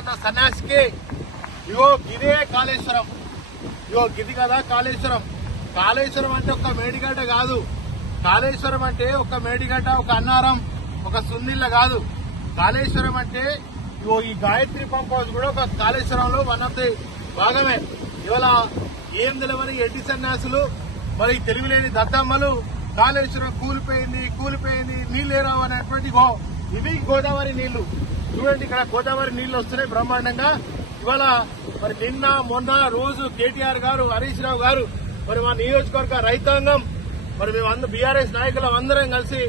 మాట్లాడుతున్న సన్యాసికి ఇగో గిదే కాళేశ్వరం, ఇగో గిది కదా కాళేశ్వరం. కాళేశ్వరం అంటే ఒక మేడిగడ్డ కాదు. కాళేశ్వరం అంటే ఒక మేడిగడ్డ, ఒక అన్నారం, ఒక సున్నిళ్ళ కాదు. కాళేశ్వరం అంటే ఇగో ఈ గాయత్రి పంప్ హౌస్ కూడా ఒక కాళేశ్వరంలో వన్ ఆఫ్ ది భాగమే. ఇవాళ ఏం తెలియని ఎడ్డి సన్యాసులు, మరి తెలివిలేని దద్దమ్మలు కాళేశ్వరం కూలిపోయింది నీళ్లు రావు అనేటువంటి ఇవి గోదావరి నీళ్లు. చూడండి, ఇక్కడ గోదావరి నీళ్లు వస్తున్నాయి బ్రహ్మాండంగా. ఇవాళ మరి నిన్న మొన్న రోజు కేటీఆర్ గారు, హరీష్ రావు గారు, మరి మా నియోజకవర్గ రైతాంగం, మరి మేము బీఆర్ఎస్ నాయకులు అందరం కలిసి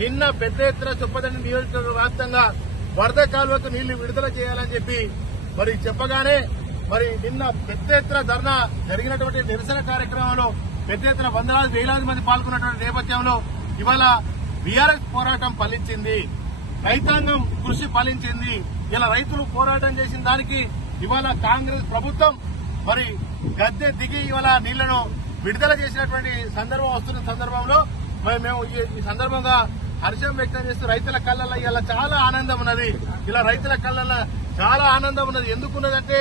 నిన్న పెద్ద ఎత్తున చొప్పదండి నియోజకవర్గ వ్యాప్తంగా వరద కాలువకు నీళ్లు విడుదల చేయాలని చెప్పి మరి చెప్పగానే మరి నిన్న పెద్ద ఎత్తున ధర్నా జరిగినటువంటి నిరసన కార్యక్రమంలో పెద్ద ఎత్తున వందలాది వేలాది మంది పాల్గొన్నటువంటి నేపథ్యంలో ఇవాళ బీఆర్ఎస్ పోరాటం ఫలించింది, రైతాంగం కృషి ఫలించింది. ఇలా రైతులు పోరాటం చేసిన దానికి ఇవాళ కాంగ్రెస్ ప్రభుత్వం మరి గద్దె దిగి ఇవాళ నీళ్లను విడుదల చేసినటువంటి సందర్భం వస్తున్న సందర్భంలో మరి మేము ఈ సందర్భంగా హర్షం వ్యక్తం చేస్తూ రైతుల కళ్ళల్లో ఇలా చాలా ఆనందం ఉన్నది. ఇలా రైతుల కళ్ళల్లో చాలా ఆనందం ఉన్నది. ఎందుకున్నదంటే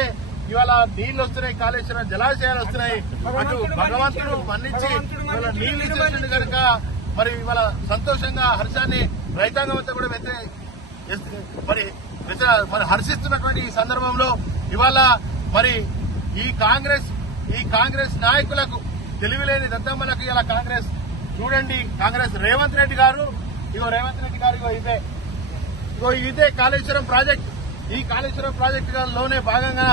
ఇవాళ నీళ్లు వస్తున్నాయి, కాళేశ్వరం జలాశయాలు వస్తున్నాయి. అటు భగవంతుడు మన్నించి ఇవాళ నీళ్లు ఇచ్చేసింది కనుక మరి ఇవాళ సంతోషంగా హర్షాన్ని రైతాంగం అంతా కూడా మరి హర్షిస్తున్నటువంటి ఈ సందర్భంలో ఇవాళ మరి ఈ కాంగ్రెస్ నాయకులకు, తెలివిలేని దద్దమ్మలకు ఇలా కాంగ్రెస్ చూడండి, కాంగ్రెస్ రేవంత్ రెడ్డి గారు ఇదే కాళేశ్వరం ప్రాజెక్ట్. ఈ కాళేశ్వరం ప్రాజెక్టులోనే భాగంగా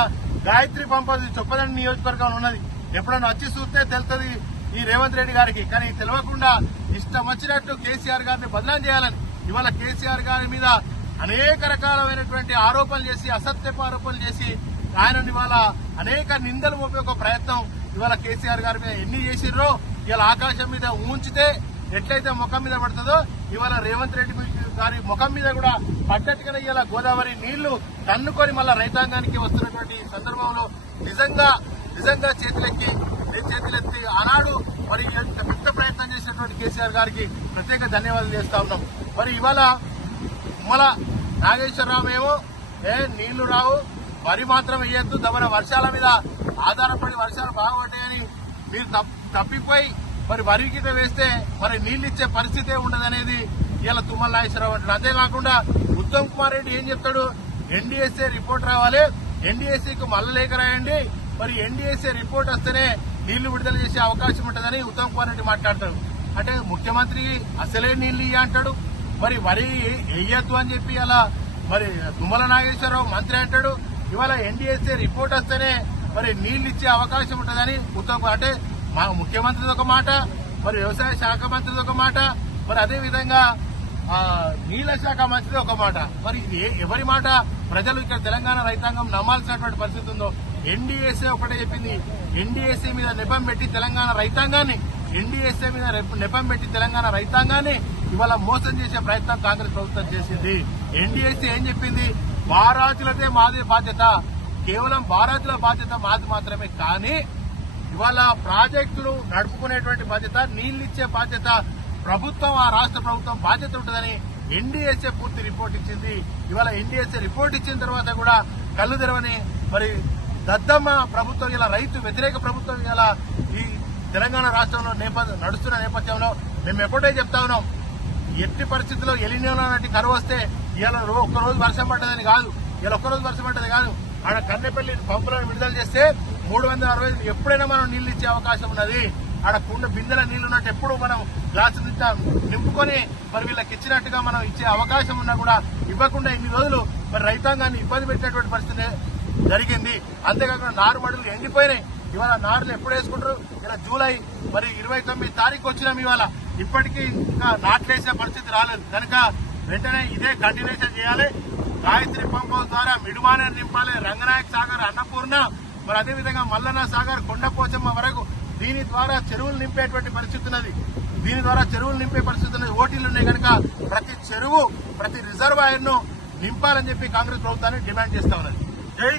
గాయత్రి పంప్ చొప్పదండి నియోజకవర్గంలో ఉన్నది. ఎప్పుడన్నా వచ్చి చూస్తే తెలుస్తుంది ఈ రేవంత్ రెడ్డి గారికి. కానీ తెలియకుండా ఇష్టం వచ్చినట్టు కేసీఆర్ గారిని బదనాం చేయాలని ఇవాళ కేసీఆర్ గారి మీద అనేక రకాలైనటువంటి ఆరోపణలు చేసి, అసత్యపు ఆరోపణలు చేసి ఆయనని ఇవాళ అనేక నిందలు మోపే ఒక ప్రయత్నం ఇవాళ కేసీఆర్ గారి మీద ఎన్ని చేసిర్రో ఇవాళ ఆకాశం మీద ఉంచితే ఎట్లయితే ముఖం మీద పడుతుందో ఇవాళ రేవంత్ రెడ్డి గారి ముఖం మీద కూడా పడ్డట్టుగానే ఇవాళ గోదావరి నీళ్లు తన్నుకొని మళ్ళా రైతాంగానికి వస్తున్నటువంటి సందర్భంలో నిజంగా చేతులెత్తి ఆనాడు మరి ఎంత పెద్ద ప్రయత్నం చేసినటువంటి కేసీఆర్ గారికి ప్రత్యేక ధన్యవాదాలు చేస్తా ఉన్నాం. మరి ఇవాళ నాగేశ్వరరావు ఏమో నీళ్లు రావు, వరి మాత్రం వేయద్దు, దమన వర్షాల మీద ఆధారపడి వర్షాలు బాగుపడ్డాయని మీరు తప్పిపోయి మరి వరి గిట వేస్తే మరి నీళ్లు ఇచ్చే పరిస్థితే ఉండదనేది ఇలా తుమ్మల నాగేశ్వరరావు అంటాడు. అంతేకాకుండా ఉత్తమ్ కుమార్ రెడ్డి ఏం చెప్తాడు, ఎన్డీఎస్ఏ రిపోర్ట్ రావాలి, ఎన్డీఎస్ఏకు మల్ల లేఖ రాయండి, మరి ఎన్డీఎస్ఏ రిపోర్ట్ వస్తేనే నీళ్లు విడుదల చేసే అవకాశం ఉంటుందని ఉత్తమ్ కుమార్ రెడ్డి మాట్లాడతాడు. అంటే ముఖ్యమంత్రి అసలే నీళ్లు ఇయ్య అంటాడు, మరి వరి వేయద్దు అని చెప్పి అలా మరి తుమ్మల నాగేశ్వరరావు మంత్రి అంటాడు. ఇవాళ ఎన్డీఎస్ఏ రిపోర్ట్ వస్తేనే మరి నీళ్లు ఇచ్చే అవకాశం ఉంటుందని ఉత్తమ్, అంటే మా ముఖ్యమంత్రిది ఒక మాట, మరి వ్యవసాయ శాఖ మంత్రిది ఒక మాట, మరి అదేవిధంగా నీళ్ల శాఖ మంత్రిది ఒక మాట. మరి ఇది ఎవరి మాట ప్రజలు ఇక్కడ తెలంగాణ రైతాంగం నమ్మాల్సినటువంటి పరిస్థితి ఉందో. ఎన్డీఎస్ఏ ఒకటే చెప్పింది, ఎన్డీఎస్ఏ మీద నెపం పెట్టి తెలంగాణ రైతాంగాన్ని ఇవాళ మోసం చేసే ప్రయత్నం కాంగ్రెస్ ప్రభుత్వం చేసింది. ఎన్డీఎస్ఏ ఏం చెప్పింది, బారాజులదే మాదే బాధ్యత, కేవలం బారాజుల బాధ్యత మాది మాత్రమే, కానీ ఇవాళ ప్రాజెక్టులు నడుపుకునేటువంటి బాధ్యత, నీళ్లిచ్చే బాధ్యత ప్రభుత్వం, ఆ రాష్ట్ర ప్రభుత్వం బాధ్యత ఉంటుందని ఎన్డీఎస్ఏ పూర్తి రిపోర్ట్ ఇచ్చింది. ఇవాళ ఎన్డీఎస్ఏ రిపోర్ట్ ఇచ్చిన తర్వాత కూడా కళ్ళు తెరవని మరి దద్దమ్మ ప్రభుత్వం, ఇలా రైతు వ్యతిరేక ప్రభుత్వం ఇలా ఈ తెలంగాణ రాష్ట్రంలో నడుస్తున్న నేపథ్యంలో మేము ఎప్పుడే చెప్తా ఉన్నాం, ఎట్టి పరిస్థితుల్లో ఎలినియో లాంటి కరువు వస్తే ఇలా ఒక్కరోజు వర్షం పడ్డదని కాదు, ఇలా ఒక్కరోజు వర్షం పడ్డది కాదు, ఆడ కన్నెపల్లి పంపులను విడుదల చేస్తే 360 ఎప్పుడైనా మనం నీళ్లు ఇచ్చే అవకాశం ఉన్నది. ఆడ కుండ బిందెల నీళ్లు ఉన్నట్టు ఎప్పుడు మనం గ్లాసు నింపుకొని మరి వీళ్ళకి ఇచ్చినట్టుగా మనం ఇచ్చే అవకాశం ఉన్నా కూడా ఇవ్వకుండా ఇన్ని రోజులు మరి రైతాంగాన్ని ఇబ్బంది పెట్టినటువంటి పరిస్థితి జరిగింది. అంతేకాకుండా నారుమడులు ఎండిపోయినాయి. ఇవాళ నారులు ఎప్పుడు వేసుకుంటారు, ఇలా జూలై మరి 29 తారీఖు వచ్చినాం, ఇవాళ ఇప్పటికీ ఇంకా నాట్లేసిన పరిస్థితి రాలేదు. కనుక వెంటనే ఇదే కంటిన్యూషన్ చేయాలి. గాయత్రి పంప్ హౌస్ ద్వారా మిడుమానేరు నింపాలి, రంగనాయక సాగర్, అన్నపూర్ణ, మరి అదేవిధంగా మల్లన్న సాగర్, కొండపోచమ్మ వరకు దీని ద్వారా చెరువులు నింపేటువంటి పరిస్థితి ఉన్నది. ఓటీలు ఉన్నాయి కనుక ప్రతి చెరువు, ప్రతి రిజర్వాయర్ ను నింపాలని చెప్పి కాంగ్రెస్ ప్రభుత్వాన్ని డిమాండ్ చేస్తా ఉన్నది. జై